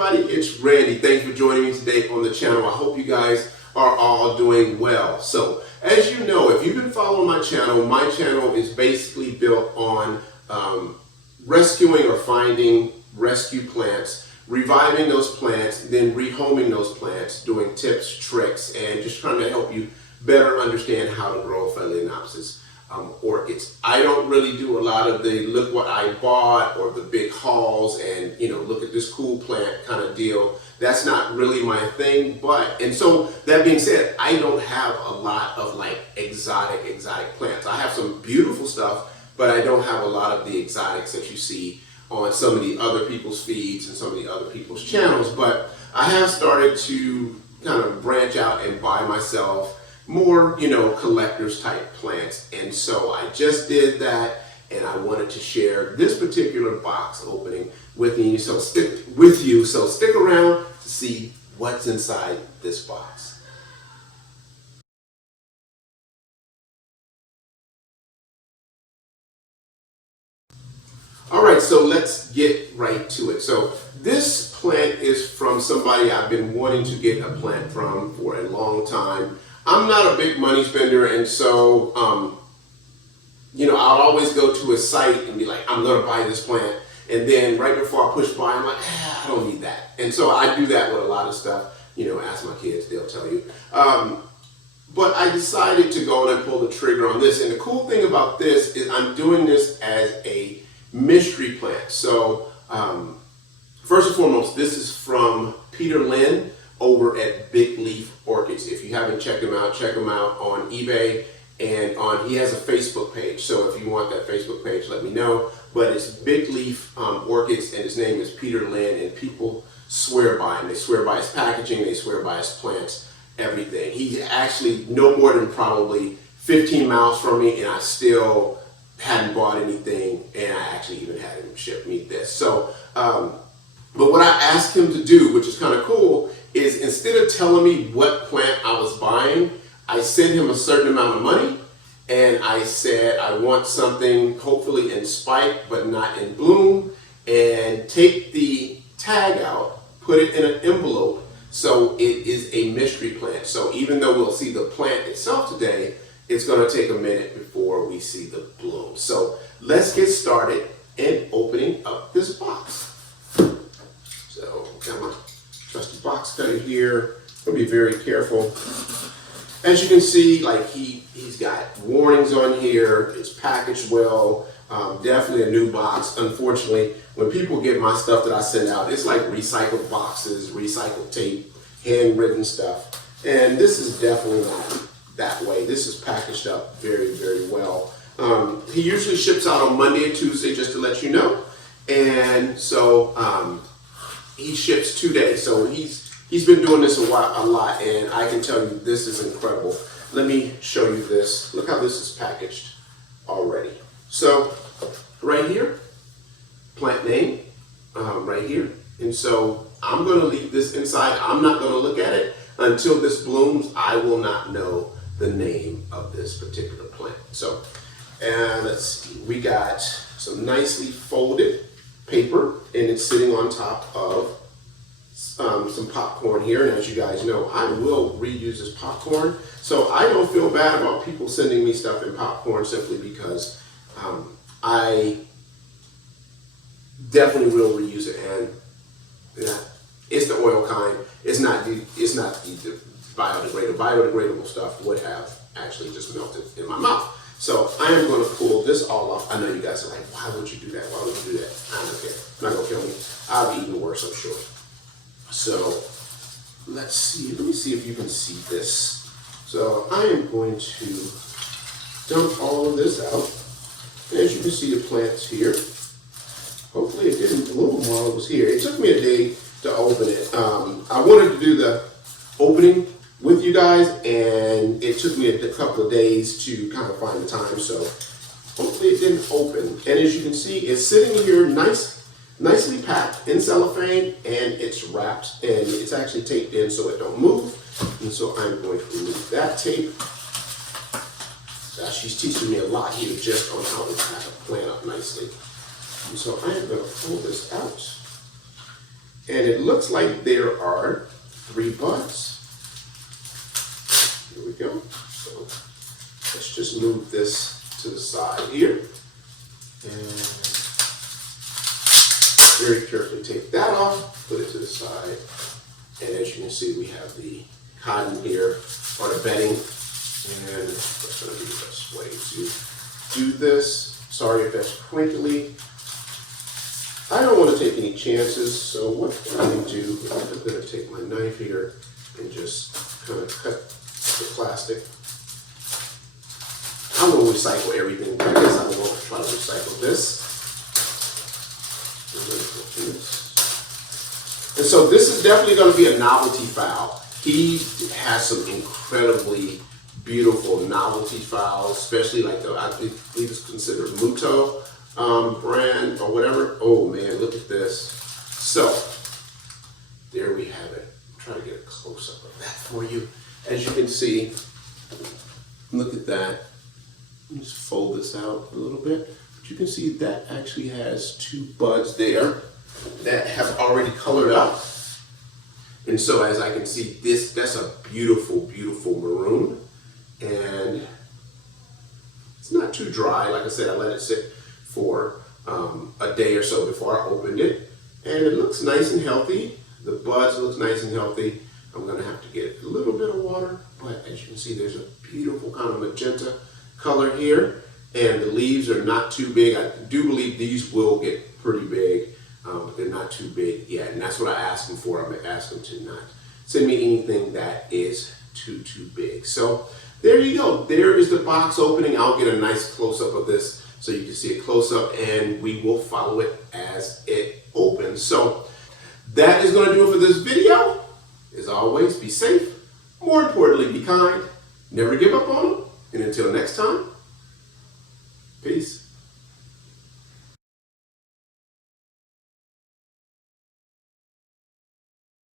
everybody, it's Randy. Thanks for joining me today on the channel. I hope you guys are all doing well. So, as you know, if you've been following my channel is basically built on rescuing or finding rescue plants, reviving those plants, then rehoming those plants, doing tips, tricks, and just trying to help you better understand how to grow Phalaenopsis orchids. I don't really do a lot of the look what I bought or the big hauls and look at this cool plant kind of deal. That's not really my thing. And so that being said, I don't have a lot of like exotic plants. I have some beautiful stuff, but I don't have a lot of the exotics that you see on some of the other people's feeds and some of the other people's channels. But I have started to kind of branch out and buy myself more, collectors type plants. And so I just did that, and I wanted to share this particular box opening with you. So stick around to see what's inside this box. All right, so let's get right to it. So this plant is from somebody I've been wanting to get a plant from for a long time. I'm not a big money spender, and so, I'll always go to a site and be like, I'm gonna buy this plant. And then right before I push buy, I'm like, I don't need that. And so I do that with a lot of stuff. Ask my kids, they'll tell you. But I decided to go and pull the trigger on this. And the cool thing about this is I'm doing this as a mystery plant. So first and foremost, this is from Peter Lynn over at Big Leaf Orchids. If you haven't checked him out, check him out on eBay, and he has a Facebook page. So if you want that Facebook page, let me know. But it's Big Leaf Orchids, and his name is Peter Lynn, and people swear by him. They swear by his packaging, they swear by his plants, everything. He's actually no more than probably 15 miles from me, and I still hadn't bought anything, and I actually even had him ship me this. So, but what I asked him to do, which is kind of cool, is instead of telling me what plant I was buying, I sent him a certain amount of money, and I said I want something hopefully in spike but not in bloom, and take the tag out, put it in an envelope so it is a mystery plant. So even though we'll see the plant itself today, it's going to take a minute before we see the bloom. So let's get started in opening up this box. So got my trusty box cutter here. I'll be very careful. As you can see, like he's got warnings on here. It's packaged well. Definitely a new box. Unfortunately, when people get my stuff that I send out, it's like recycled boxes, recycled tape, handwritten stuff. And this is definitely not that way. This is packaged up very, very well. He usually ships out on Monday or Tuesday, just to let you know. And so he ships 2 days. So he's been doing this a lot, and I can tell you this is incredible. Let me show you this. Look how this is packaged already. So right here, plant name, right here. And so I'm going to leave this inside. I'm not going to look at it until this blooms. I will not know the name of this particular plant. So, and let's see, we got some nicely folded paper, and it's sitting on top of some popcorn here. And as you guys know, I will reuse this popcorn. So I don't feel bad about people sending me stuff in popcorn simply because I definitely will reuse it. And it's the oil kind. It's not the biodegradable. Biodegradable stuff would have actually just melted in my mouth. So I am going to pull this all off. I know you guys are like, why would you do that? Why would you do that? I don't care. It's not going to kill me. I'll be eating worse, I'm sure. So let's see. Let me see if you can see this. So I am going to dump all of this out. And as you can see, the plant's here. Hopefully it didn't bloom while it was here. It took me a day to open it. I wanted to do the opening with you guys, and it took me a couple of days to kind of find the time. So hopefully it didn't open. And as you can see, it's sitting here nicely packed in cellophane, and it's wrapped, and it's actually taped in so it don't move. And so I'm going to remove that tape. She's teaching me a lot here just on how to pack a plant up nicely. And so I am going to pull this out. And it looks like there are 3 buds. Here we go. So let's just move this to the side here. And very carefully take that off, put it to the side. And as you can see, we have the cotton here, or the bedding. And that's going to be the best way to do this. Sorry if that's crinkly. I don't want to take any chances, so what I'm going to do is I'm going to take my knife here and just kind of cut the plastic. I'm going to recycle everything, but I guess I'm going to try to recycle this. And so this is definitely going to be a novelty phal. He has some incredibly beautiful novelty phals, especially like the, I believe it's considered Muto brand or whatever. Oh man, look at this. So there we have it. I'm trying to get a close up of that for you. As you can see, look at that. Let me just fold this out a little bit. But you can see that actually has 2 buds there that have already colored up. And so as I can see, that's a beautiful, beautiful maroon. And it's not too dry. Like I said, I let it sit for a day or so before I opened it. And it looks nice and healthy. The buds look nice and healthy. I'm gonna have to get a little bit of water, but as you can see, there's a beautiful kind of magenta color here. And the leaves are not too big. I do believe these will get pretty big, but they're not too big yet. And that's what I asked them for. I'm gonna ask them to not send me anything that is too big. So there you go. There is the box opening. I'll get a nice close-up of this so you can see a close-up, and we will follow it as it opens. So that is going to do it for this video. As always, be safe. More importantly, be kind. Never give up on them. And until next time, peace.